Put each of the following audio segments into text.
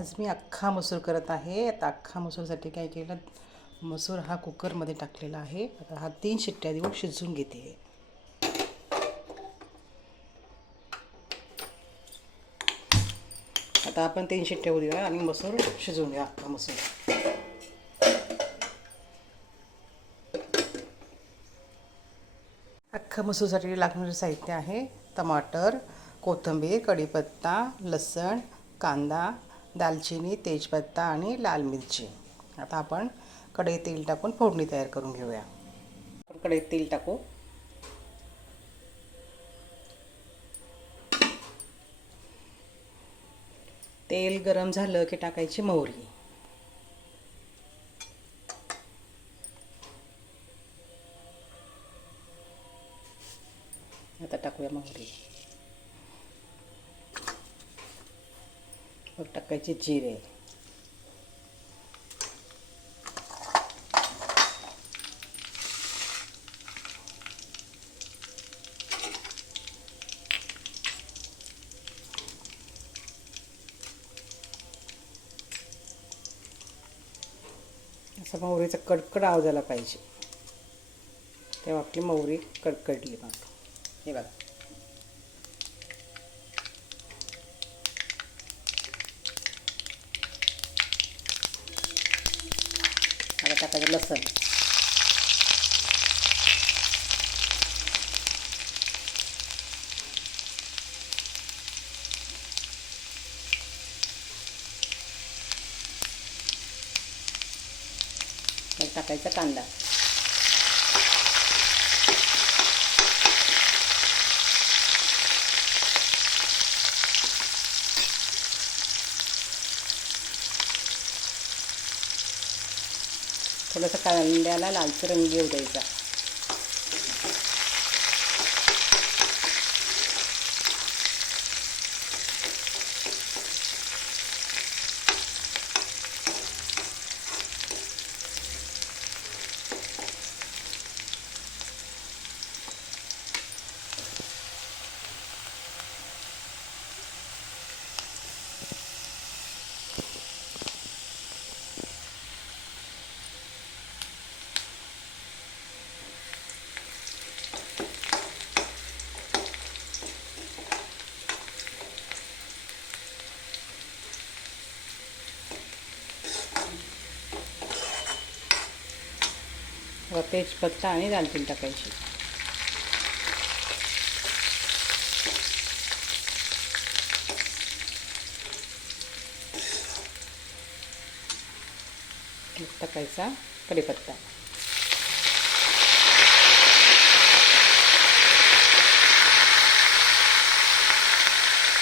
आज मी अख्खा मसूर करत आहे. आता अख्खा मसूरसाठी काय केलं, मसूर हा कुकरमध्ये टाकलेला आहे. आता हा 3 शिट्ट्या देऊन शिजवून घेते. आता आपण 3 शिट्ट्या होऊ देऊया आणि मसूर शिजवून घ्या. अख्खा मसूर अख्खा मसूरसाठी लागणारे साहित्य आहे: टमाटर, कोथिंबीर, कढीपत्ता, लसूण, कांदा, दालचिनी, तेजपत्ता आणि लाल मिरची. आता आपण कढईत तेल टाकून फोडणी तयार करून घेऊया. आपण कढईत तेल टाकू. तेल गरम झालं की टाकायची मोहरी. आता टाकूया मोहरी. मग टाकायचे जिरे. असं मोहरीचा कडकड आवाज आला पाहिजे, तेव्हा आपली मोहरी कडकडली. मग हे बघा, आता टाकायचं लसूण. मग टाकायचा कांदा. थोडंसं कांद्याला लालसर रंग येऊ द्यायचा. व तेजपत्ता आणि दालचिनी टाकायची. टाकायचा कढीपत्ता.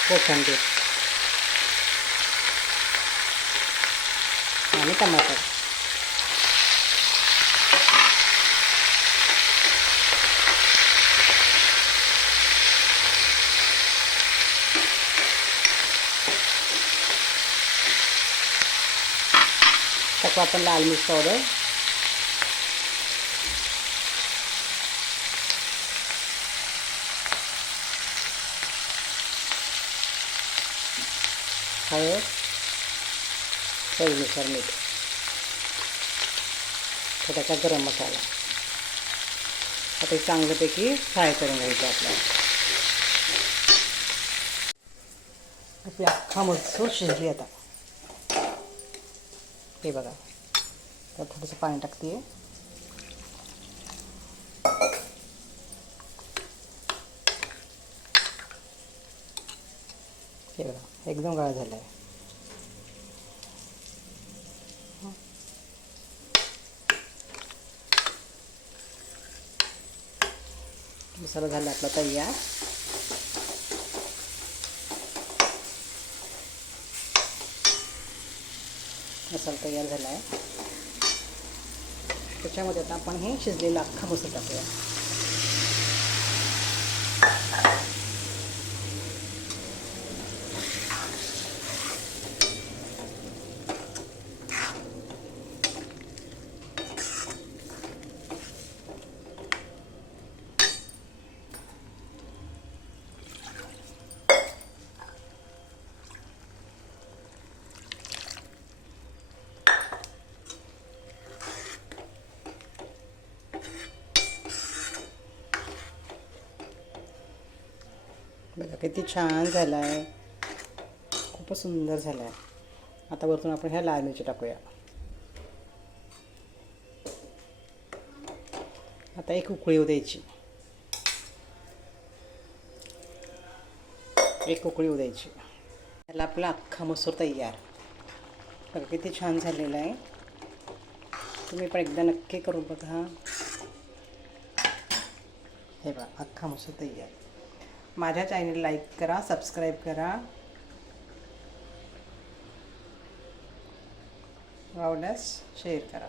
कोथिंबीर आणि टमाटर. टाकू आपण लाल मिर्च पावडर. हळद, चवीनुसार मीठ, थोडासा गरम मसाला. आता हे चांगल्यापैकी फ्राय करून घ्यायचं आपल्याला. आपली अख्खा मसूर शिजली. आता हे बघा, तर थोडंसं पाणी टाकते. हे बघा, एकदम गाळ झाला आहे. मसाला झाला आपला तयार. मसाला तयार झाला आहे. त्याच्यामध्ये आता आपण हे शिजलेला अख्खा मसूर टाकूया. किती छान झाला आहे, खूपच सुंदर झाला आहे. आता वरतून आपण ह्या लाल मिरची टाकूया. आता एक उकळी येऊ द्यायची, एक उकळी येऊ द्यायची. त्याला आपला अख्खा मसूर तयार. बघा किती छान झालेला आहे. तुम्ही पण एकदा नक्की करून बघा. हे बघा अख्खा मसूर तयार. माझ्या चॅनल लाईक करा, सबस्क्राईब करा. आवडल्यास शेअर करा.